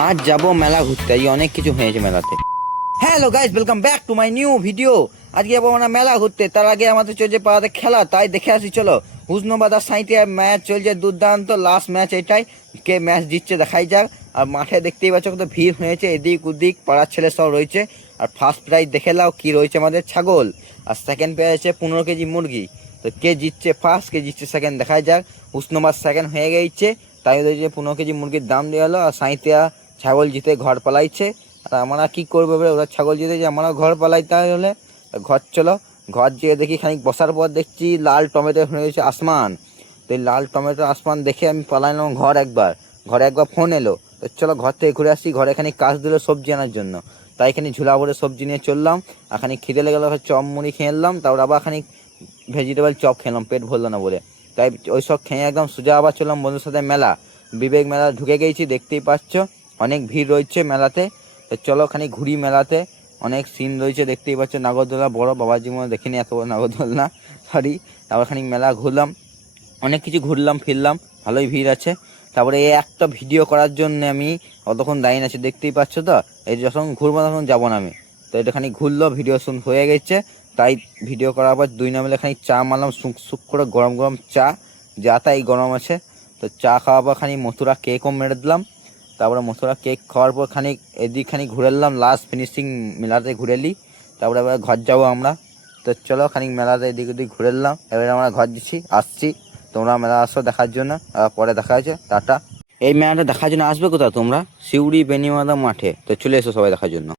আজ যাব মেলা ঘুরতে, আজ অনেক কিছু হয়েছে মেলাতে। Hello guys, welcome back to my new video. আজকে যাবো আমরা মেলা ঘুরতে, তার আগে আমাদের চলছে পাড়াতে খেলা, তাই দেখে আসি চলো। হুসনাবাদ আর সাঁইথিয়া ম্যাচ চলছে দুর্দান্ত, লাস্ট ম্যাচ এটাই, কে ম্যাচ জিতছে দেখাই যাক। আর মাঠে দেখতেই পাচ্ছ কত ভিড় হয়েছে, এদিক ওদিক পাড়ার ছেলে সব রয়েছে। আর ফার্স্ট প্রাইজ দেখে নাও কি রয়েছে, আমাদের ছাগল। আর সেকেন্ড প্রাইজ আছে 15 কেজি মুরগি। তো কে জিতছে ফার্স্ট, কে জিতছে সেকেন্ড দেখাই যাক। হুসনাবাদ সেকেন্ড হয়ে গেছে, তাই ওদের যে 15 কেজি মুরগির দাম দেওয়া হলো। আর সাঁইথিয়া ছাগল জিতে ঘর পালাইছে। আর আমরা কি করবো বলে, ওরা ছাগল জিতে যে আমরা ঘর পালাইতে হলে ঘর চলো। ঘর যেয়ে দেখি খানিক বসার পর দেখছি লাল টমেটো হয়েছে আসমান। তো এই লাল টমেটো আসমান দেখে আমি পালাইলাম ঘরে একবার ফোন এলো। তো চলো ঘর থেকে ঘুরে আসি। ঘরে খানিক কাজ দিল সবজি আনার জন্য, তাই এখানে ঝুলা ভরে সবজি নিয়ে চললাম। আর খানিক খিদে লেগে গেলো, চপ মুড়ি খেয়ে এলাম। তারপর আবার খানিক ভেজিটেবল চপ খেলাম, পেট ভরলো না বলে। তাই ওই সব খেয়ে একদম সোজা আবার চললাম বন্ধুর সাথে মেলা। বিবেক মেলা ঢুকে গেছি, দেখতেই পাচ্ছ অনেক ভিড় রয়েছে মেলাতে। তো চলো খানিক ঘুরি মেলাতে, অনেক সিন রয়েছে দেখতেই পাচ্ছ। নাগরদোলা বড়, বাবার জীবনে দেখিনি এত বড় নাগরদোলনা, সরি। তারপর খানিক মেলা ঘুরলাম, অনেক কিছু ঘুরলাম ফিরলাম, ভালোই ভিড় আছে। তারপরে এই একটা ভিডিও করার জন্য আমি অতক্ষণ দাঁড়িয়ে আছি, দেখতেই পাচ্ছ তো। এই যখন ঘুরবো তখন যাবো না আমি। তো এটা খানিক ঘুরলো, ভিডিও শুন হয়ে গেছে। তাই ভিডিও করার পর দুই নামলে খানিক চা মারলাম, সুক সুক করে গরম গরম চা, যা তাই গরম আছে। তো চা খাওয়ার পর খানিক মথুরা কেকও মেরে দিলাম। তারপরে মথুরা কেক খাওয়ার পর খানিক এদিক খানিক ঘুরে এলাম, লাস্ট ফিনিশিং মেলাতে ঘুরে এলি। তারপরে এবার ঘর যাবো আমরা। তো চলো খানিক মেলাতে এদিক ওদিক ঘুরে এলাম, এবারে আমরা ঘর আসছি। তোমরা মেলা আসো দেখার জন্য, পরে দেখা হয়েছে, টাটা। এই মেলাটা দেখার জন্য আসবে কোথাও তোমরা? সিউড়ি বেনিমাদা মাঠে। তো চলে এসো সবাই দেখার জন্য।